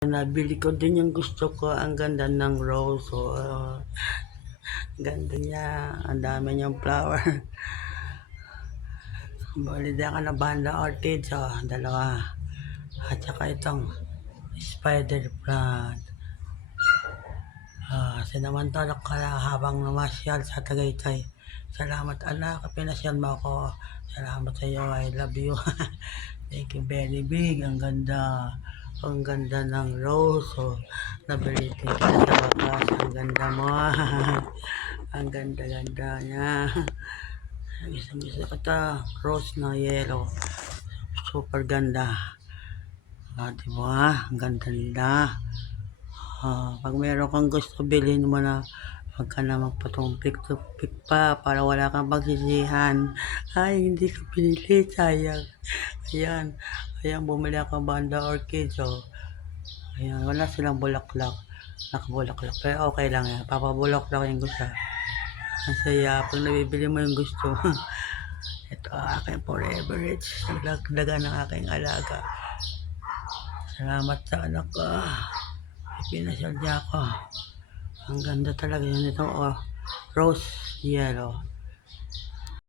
Nabili ko din yung gusto ko. Ang ganda ng rose. So, ganda niya. Ang dami niyang flower. Bali din ako na banda orchid. So, dalawa. At saka itong spider plant. Sinamantala ka habang namasyal sa Tagaytay. Salamat anak, pinasyal mo ako. Salamat sa iyo, I love you. Thank you very big. Ang ganda. Ang ganda ng rose. So, nabalitin kita sa wakas. Ang ganda mo. Ang ganda-ganda niya. Isang-isa ka ta. Rose na yellow. Super ganda. Diba? Ang ganda nila. Pag meron kang gusto, bilhin mo na. Huwag ka na magpatumpik-tumpik pa para wala kang pagsisihan. Ay, hindi ko pinili. Sayang. Ayan. Ayan, bumili ako banda orchid. So, ayan, wala silang bulaklak. Nakabulaklak. Pero okay lang yan. Papabulaklak yung gusto. Ang saya. Pag nabibili mo yung gusto. Ito aking forever rich. Nagdagdagan ng aking alaga. Salamat sa anak ko. Pinasyal niya ako. Ang ganda talaga yun ito. Rose yellow.